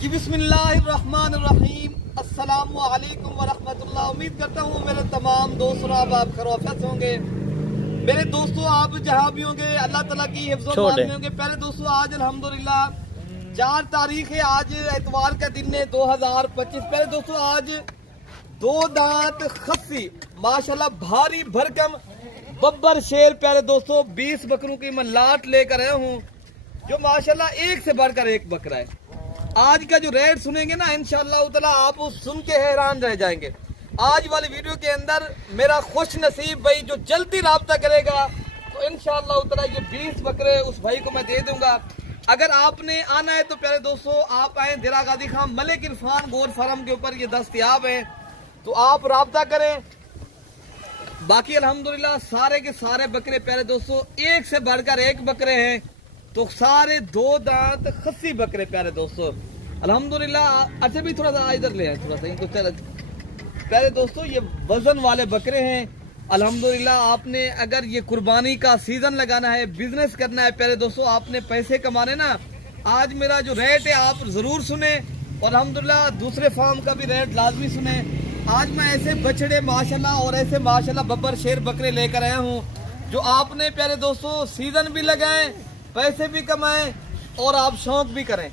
जी बिस्मिल्लाहिर्रहमानिर्रहीम, अस्सलामु अलैकुम वरहमतुल्लाह। उम्मीद करता हूँ मेरे तमाम दोस्तों आप खैरियत होंगे। मेरे दोस्तों आप जहाँ भी होंगे अल्लाह ताला की हिफ्ज़-ओ-मान में होंगे। पहले दोस्तों आज अल्हम्दुलिल्लाह 4 तारीख है, आज एतवार का दिन है 2025। पहले दोस्तों आज 2 दांत खस्सी माशाल्लाह भारी भरकम बब्बर शेर प्यारे दोस्तों 20 बकरों की मैं लाट लेकर आया हूँ, जो माशाल्लाह एक से बढ़कर एक बकरा है। आज का जो रेट सुनेंगे ना इंशाअल्लाह ताला आप सुन के हैरान रह जाएंगे। आज वाली वीडियो के अंदर मेरा खुश नसीब भाई जो जल्दी राब्ता करेगा तो इंशाअल्लाह ताला ये 20 बकरे उस भाई को मैं दे दूंगा। अगर आपने आना है तो प्यारे दोस्तों आप आए दिरा गाजी खान मलिक इरफान गोर फार्म के ऊपर ये दस्तयाब है, तो आप राब्ता करें। बाकी अल्हम्दुलिल्लाह सारे के सारे बकरे प्यारे दोस्तों एक से बढ़कर एक बकरे हैं, तो सारे 2 दांत खस्सी बकरे प्यारे दोस्तों अल्हम्दुलिल्लाह। अच्छा भी थोड़ा सा इधर ले आए थोड़ा सा इनको चल प्यारे दोस्तों, ये वजन वाले बकरे हैं अल्हम्दुलिल्लाह। आपने अगर ये कुर्बानी का सीजन लगाना है, बिजनेस करना है प्यारे दोस्तों, आपने पैसे कमाने ना, आज मेरा जो रेट है आप जरूर सुने और अल्हम्दुलिल्लाह दूसरे फार्म का भी रेट लाजमी सुने। आज मैं ऐसे बछड़े माशाल्लाह और ऐसे माशाल्लाह बब्बर शेर बकरे लेकर आया हूँ जो आपने प्यारे दोस्तों सीजन भी लगाए, पैसे भी कमाएं और आप शौक भी करें।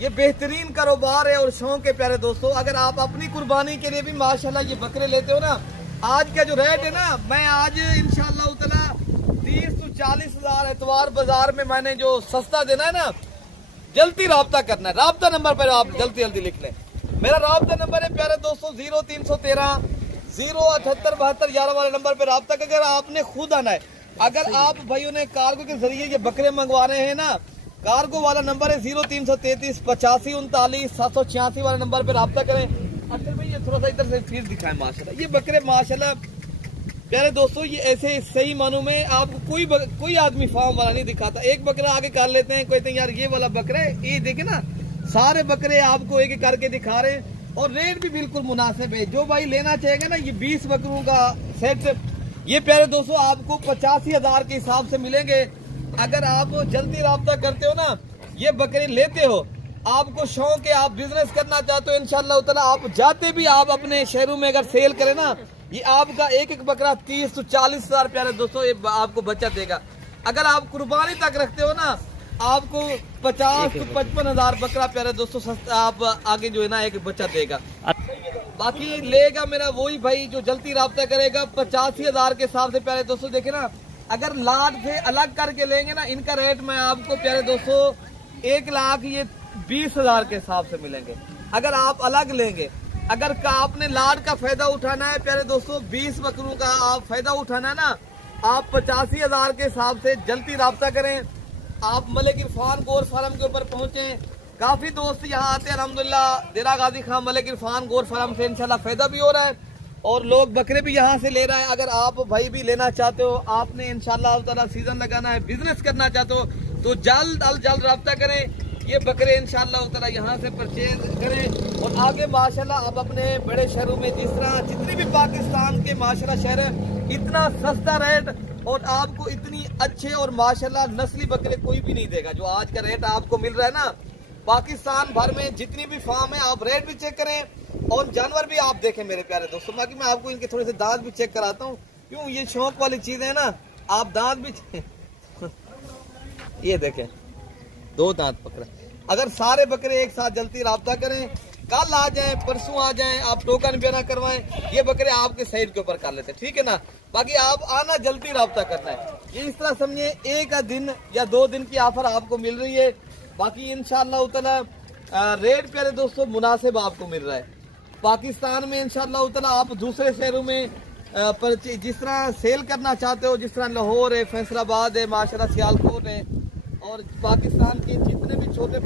ये बेहतरीन कारोबार है और शौक है प्यारे दोस्तों। अगर आप अपनी कुर्बानी के लिए भी माशाल्लाह ये बकरे लेते हो ना, आज का जो रेट है ना, मैं आज इंशाअल्लाह ताला 30 से 40 हजार एतवार बाजार में मैंने जो सस्ता देना है ना, जल्दी राब्ता करना है। राब्ता नंबर पर आप जल्दी जल्दी लिख लें। मेरा राब्ता नंबर है प्यारे दोस्तों 0313 078 72 11 वाले नंबर पर राब्ता। अगर आपने खुद आना है, अगर आप भाइयों ने कार्गो के जरिए ये बकरे मंगवा रहे हैं ना, कार्गो वाला नंबर है 0333 85 39 786 वाले नंबर पे राब्ता करें। अच्छा भाई ये थोड़ा सा इधर से फिर दिखाएं। माशाल्लाह ये बकरे माशाल्लाह प्यारे दोस्तों ये ऐसे सही मानों में आपको कोई आदमी फार्म वाला नहीं दिखाता। एक बकरा आगे कर लेते हैं, कहते हैं यार ये वाला बकरा है, ये देखे ना सारे बकरे आपको एक एक करके दिखा रहे हैं और रेट भी बिल्कुल मुनासिब है। जो भाई लेना चाहेगा ना ये 20 बकरों का सेट ये प्यारे दोस्तों आपको 85 हजार के हिसाब से मिलेंगे। अगर आप जल्दी राब्ता करते हो ना, ये बकरे लेते हो, आपको शौक है, आप बिजनेस करना चाहते हो, इंशाअल्लाह ताला आप जाते भी आप अपने शहरों में अगर सेल करें ना, ये आपका एक एक बकरा 30 से 40 हजार प्यारे दोस्तों ये आपको बचत देगा। अगर आप कुर्बानी तक रखते हो ना, आपको 50 से 55 हजार बकरा प्यारे दोस्तों सस्ता आप आगे जो है ना एक बचत देगा। बाकी लेगा मेरा वही भाई जो जल्दी राब्ता करेगा 85 हजार के हिसाब से प्यारे दोस्तों। देखे ना अगर लाट से अलग करके लेंगे ना, इनका रेट मैं आपको प्यारे दोस्तों 1 लाख ये 20 हजार के हिसाब से मिलेंगे। अगर आप अलग लेंगे, अगर आपने लाट का फायदा उठाना है प्यारे दोस्तों, 20 बकरों का आप फायदा उठाना है ना, आप 85 हजार के हिसाब से जल्दी राब्ता करें। आप मलिक इरफान गोर फार्म के ऊपर पहुंचे, काफी दोस्त यहाँ आते हैं अल्हम्दुलिल्लाह। दिरा गाजी खान मलिक इरफान गोर फार्म से इंशाल्लाह फायदा भी हो रहा है और लोग बकरे भी यहाँ से ले रहे हैं। अगर आप भाई भी लेना चाहते हो, आपने इंशाल्लाह ताला सीजन लगाना है, बिजनेस करना चाहते हो, तो जल्द राब्ता करें। ये बकरे इंशाल्लाह ताला यहाँ से परचेज करें और आगे माशाल्लाह आप अपने बड़े शहरों में जिस तरह जितने भी पाकिस्तान के माशाल्लाह शहर है, इतना सस्ता रेट और आपको इतनी अच्छे और माशाल्लाह नस्ली बकरे कोई भी नहीं देगा जो आज का रेट आपको मिल रहा है ना। पाकिस्तान भर में जितनी भी फार्म है आप रेट भी चेक करें और जानवर भी आप देखें मेरे प्यारे दोस्तों। बाकी मैं आपको इनके थोड़े से दांत भी चेक कराता हूँ, क्यों ये शौक वाली चीज है ना, आप दांत भी ये देखें 2 दांत बकरे। अगर सारे बकरे एक साथ जल्दी राब्ता करें, कल आ जाएं परसों आ जाएं, आप टोकन भी ना करवाएं, ये बकरे आपके साइड के ऊपर कर लेते हैं, ठीक है ना। बाकी आप आना जल्दी राब्ता करना है। ये इस तरह समझिए 1 दिन या 2 दिन की ऑफर आपको मिल रही है। बाकी इंशाअल्लाह ताला रेट प्यारे दोस्तों मुनासिब आपको मिल रहा है। पाकिस्तान में इंशाअल्लाह ताला आप दूसरे शहरों में जिस तरह सेल करना चाहते हो, जिस तरह लाहौर है, फैसलाबाद है, माशाल्लाह सियालकोट है और पाकिस्तान के जितने भी छोटे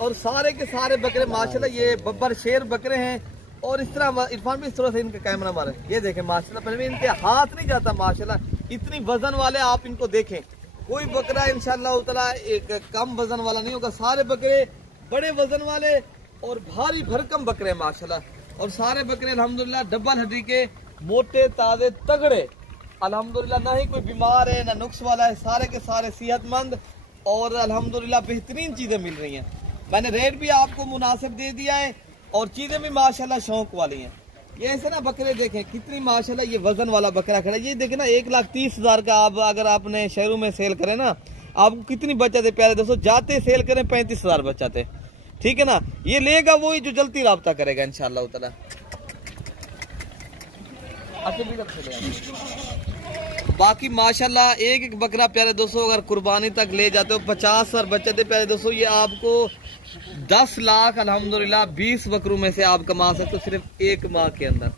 और सारे के सारे बकरे माशाल्लाह ये बब्बर शेर बकरे हैं। और इस तरह इरफान भी इस तरह से इनका कैमरा मारे, ये देखें माशाल्लाह पहले इनके हाथ नहीं जाता माशाल्लाह, इतनी वजन वाले आप इनको देखें। कोई बकरा इंशाअल्लाह ताला एक कम वजन वाला नहीं होगा, सारे बकरे बड़े वजन वाले और भारी भरकम बकरे माशाल्लाह। और सारे बकरे अल्हम्दुलिल्लाह डबल हड्डी के मोटे ताजे तगड़े अल्हम्दुलिल्लाह, ना ही कोई बीमार है ना नुक्स वाला है, सारे के सारे सेहतमंद और अल्हम्दुलिल्लाह बेहतरीन चीजें मिल रही हैं। मैंने रेट भी आपको मुनासिब दे दिया है और चीजें भी माशाल्लाह शौक वाली हैं। ये ऐसे ना बकरे देखें कितनी माशाल्लाह, ये वजन वाला बकरा खड़ा है। ये देखें ना 1,30,000 का आप अगर आपने शहरों में सेल करें ना, आपको कितनी बचत है प्यारे दोस्तों। जाते सेल करें 35,000 बचत है, ठीक है ना। ये लेगा वही जो जल्दी राब्ता करेगा इंशाअल्लाह ताला। बाकी माशाल्लाह एक एक बकरा प्यारे दोस्तों अगर कुर्बानी तक ले जाते हो 50,000 बचत है प्यारे दोस्तों। ये आपको 10 लाख अल्हम्दुलिल्लाह 20 बकरों में से आप कमा सकते हो सिर्फ एक माह के अंदर।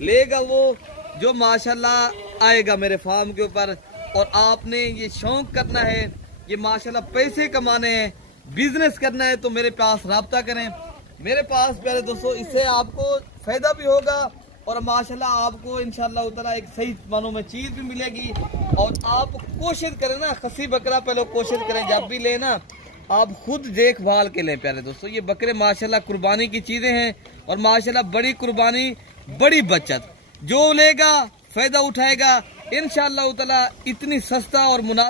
लेगा वो जो माशाल्लाह आएगा मेरे फार्म के ऊपर। और आपने ये शौक करना है, ये माशाल्लाह पैसे कमाने हैं, बिजनेस करना है तो मेरे पास राब्ता करें। मेरे पास प्यारे दोस्तों इससे आपको फायदा भी होगा और माशाल्लाह आपको इंशाअल्लाह ताला एक सही मानों में चीज भी मिलेगी। और आप कोशिश करें ना, खसी बकरा पहले कोशिश करें जब भी लेना आप खुद देखभाल के लें प्यारे दोस्तों। ये बकरे माशाल्लाह कुर्बानी की चीजें हैं और माशाल्लाह बड़ी कुर्बानी बड़ी बचत। जो लेगा फायदा उठाएगा इंशाअल्लाह ताला। इतनी सस्ता और मुनाफा